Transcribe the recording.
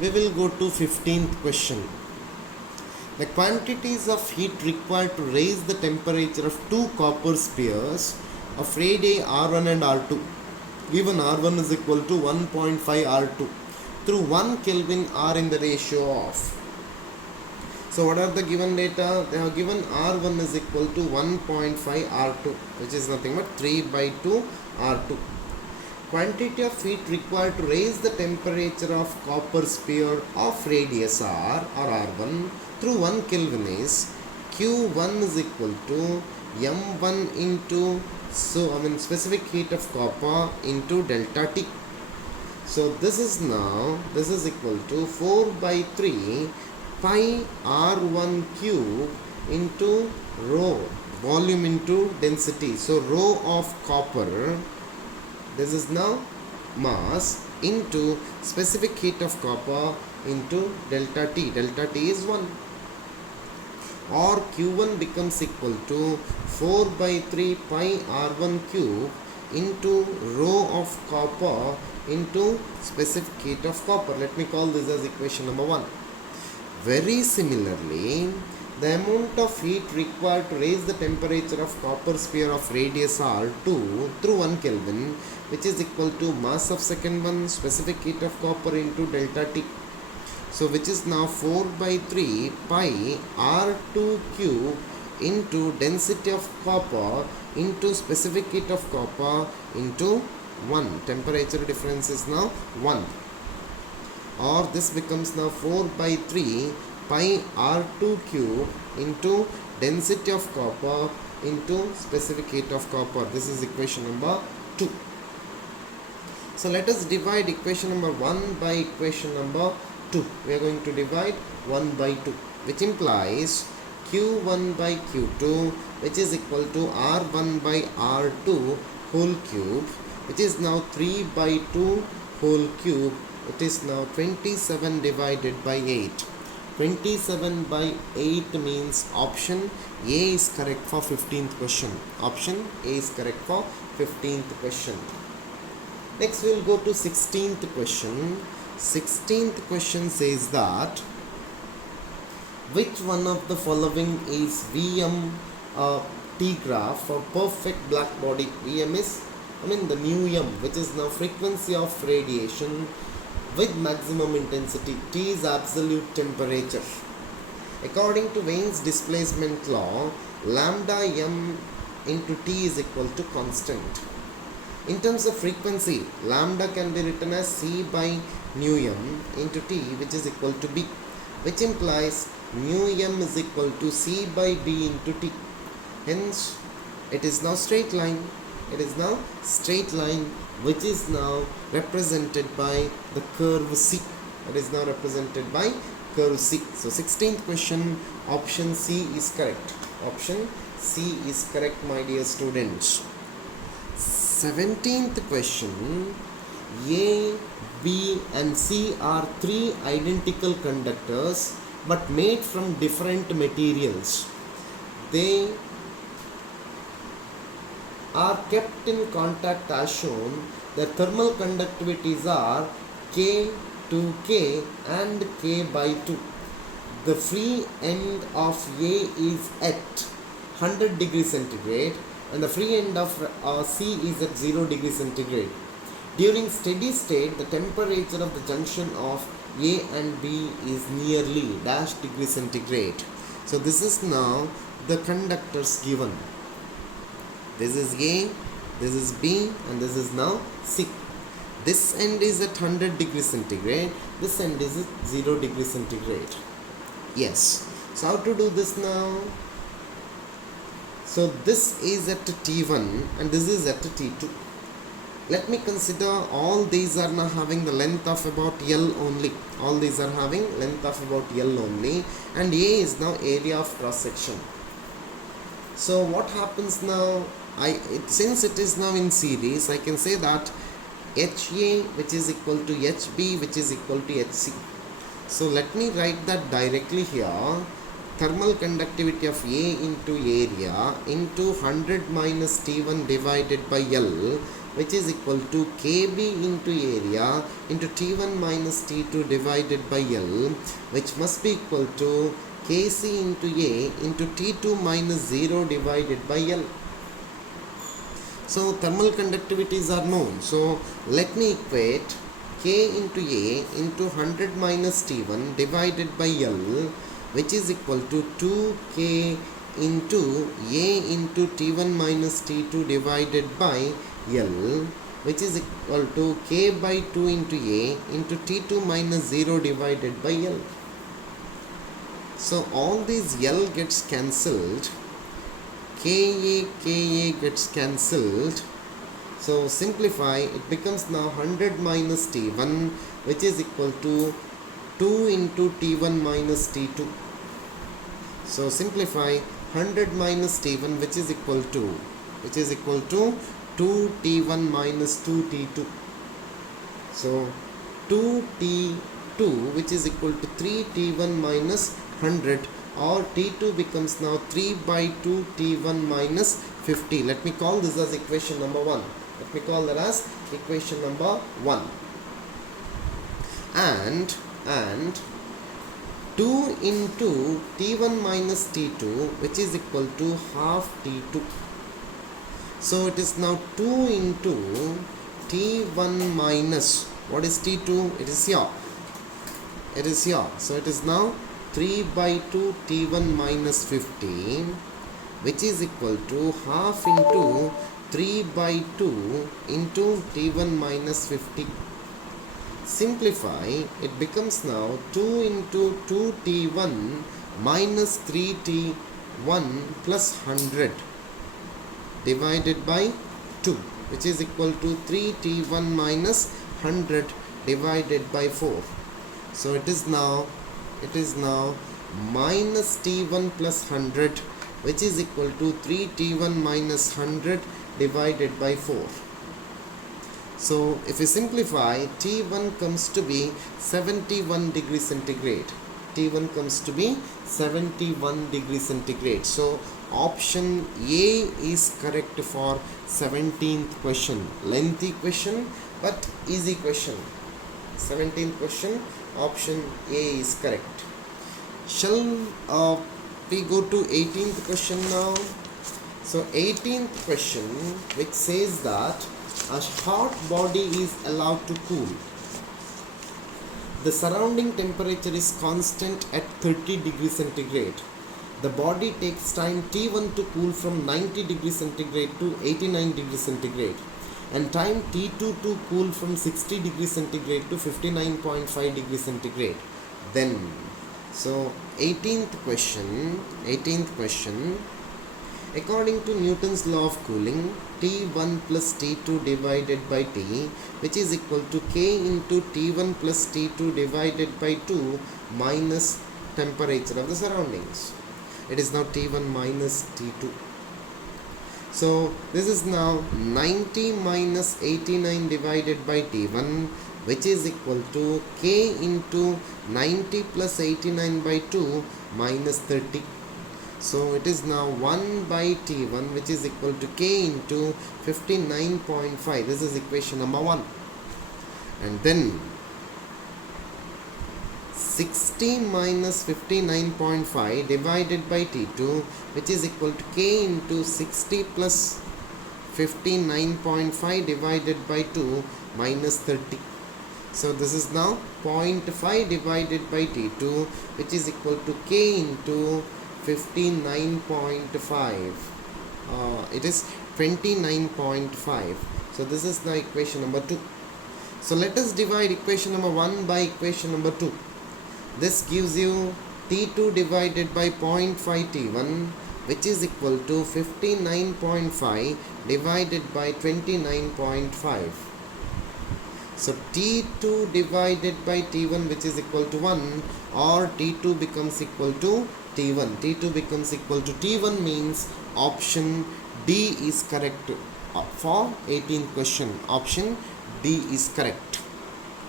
We will go to 15th question. The quantities of heat required to raise the temperature of two copper spheres of radii R1 and R2, given R1 is equal to 1.5 R2, through 1 Kelvin are in the ratio of. So what are the given data? They have given R1 is equal to 1.5 R2, which is nothing but 3 by 2 R2. Quantity of heat required to raise the temperature of copper sphere of radius R or R1 through 1 Kelvin is Q1 is equal to M1 into specific heat of copper into delta T. So this is equal to 4 by 3 pi R1 cube into rho, volume into density. So rho of copper, this is now mass into specific heat of copper into delta T. Delta T is 1. Or Q1 becomes equal to 4 by 3 pi R1 cube into rho of copper into specific heat of copper. Let me call this as equation number 1. Very similarly, the amount of heat required to raise the temperature of copper sphere of radius R2 through 1 Kelvin, which is equal to mass of second one, specific heat of copper into delta T. So which is now 4 by 3 pi R2 cube into density of copper into specific heat of copper into 1. Temperature difference is now 1. Or this becomes now 4 by 3 pi R2 cube into density of copper into specific heat of copper. This is equation number 2. So let us divide equation number 1 by equation number 2. We are going to divide 1 by 2, which implies Q1 by Q2, which is equal to R1 by R2 whole cube, which is now 3 by 2 whole cube. It is now 27 divided by 8. 27 by 8 means option A is correct for 15th question. Option A is correct for 15th question. Next we will go to 16th question. 16th question says that which one of the following is VM T graph for perfect black body? VM is the nu m, which is now frequency of radiation with maximum intensity. T is absolute temperature. According to Wien's displacement law, lambda m into T is equal to constant. In terms of frequency, lambda can be written as C by nu m into T, which is equal to B, which implies nu m is equal to C by B into T. Hence, it is now straight line. It is now straight line, which is now represented by the curve C. It is now represented by curve C. So 16th question, option C is correct. Option C is correct, my dear students. 17th question, A, B and C are three identical conductors but made from different materials. They are kept in contact as shown. The thermal conductivities are K to K and K by 2. The free end of A is at 100 degrees centigrade and the free end of C is at 0 degrees centigrade. During steady state, the temperature of the junction of A and B is nearly dash degree centigrade. So this is now the conductors given. This is A, this is B and this is now C. This end is at 100 degrees centigrade, this end is at 0 degrees centigrade. Yes. So how to do this now? So this is at T1 and this is at T2. Let me consider all these are now having the length of about L only. All these are having length of about L only, and A is now area of cross section. So what happens now? Since it is now in series, I can say that HA which is equal to HB which is equal to HC. So let me write that directly here. Thermal conductivity of A into area into 100 minus T1 divided by L which is equal to KB into area into T1 minus T2 divided by L, which must be equal to Kc into A into T2 minus 0 divided by L. So thermal conductivities are known. So let me equate K into A into 100 minus T1 divided by L, which is equal to 2K into A into T1 minus T2 divided by L, which is equal to K by 2 into A into T2 minus 0 divided by L. So all these L gets cancelled, Ka gets cancelled. So simplify, it becomes now 100 minus T1, which is equal to 2 into T1 minus T2. So simplify 100 minus T1, which is equal to 2 T1 minus 2 T2. So 2 T2, which is equal to 3 T1 minus 100, or T2 becomes now 3 by 2 T1 minus 50. Let me call this as equation number 1. Let me call that as equation number 1. And 2 into T1 minus T2, which is equal to half T2. So it is now 2 into T1 minus, what is T2? It is here. So it is now 3 by 2 T1 minus 50, which is equal to half into 3 by 2 into T1 minus 50. Simplify, it becomes now 2 into 2 T1 minus 3 T1 plus 100 divided by 2, which is equal to 3 T1 minus 100 divided by 4. So it is now minus T1 plus 100, which is equal to 3 T1 minus 100 divided by 4. So if we simplify, T1 comes to be 71 degrees centigrade. T1 comes to be 71 degrees centigrade. So option A is correct for 17th question. Lengthy question but easy question. 17th question, option A is correct. Shall we go to 18th question now? So 18th question, which says that a hot body is allowed to cool. The surrounding temperature is constant at 30 degrees centigrade. The body takes time T1 to cool from 90 degrees centigrade to 89 degrees centigrade, and time T2 to cool from 60 degrees centigrade to 59.5 degrees centigrade. Then, so 18th question, according to Newton's law of cooling, T1 plus T2 divided by T, which is equal to K into T1 plus T2 divided by 2 minus temperature of the surroundings. It is now T1 minus T2. So this is now 90 minus 89 divided by T1, which is equal to K into 90 plus 89 by 2 minus 30. So it is now 1 by T1, which is equal to K into 59.5. This is equation number 1. And then 60 minus 59.5 divided by T2, which is equal to K into 60 plus 59.5 divided by 2 minus 30. So this is now 0.5 divided by T2, which is equal to K into 59.5. It is 29.5. So this is the equation number 2. So let us divide equation number 1 by equation number 2. This gives you T2 divided by 0.5 T1, which is equal to 59.5 divided by 29.5. So T2 divided by T1, which is equal to 1, or T2 becomes equal to T1. T2 becomes equal to T1 means option D is correct for 18th question. Option D is correct.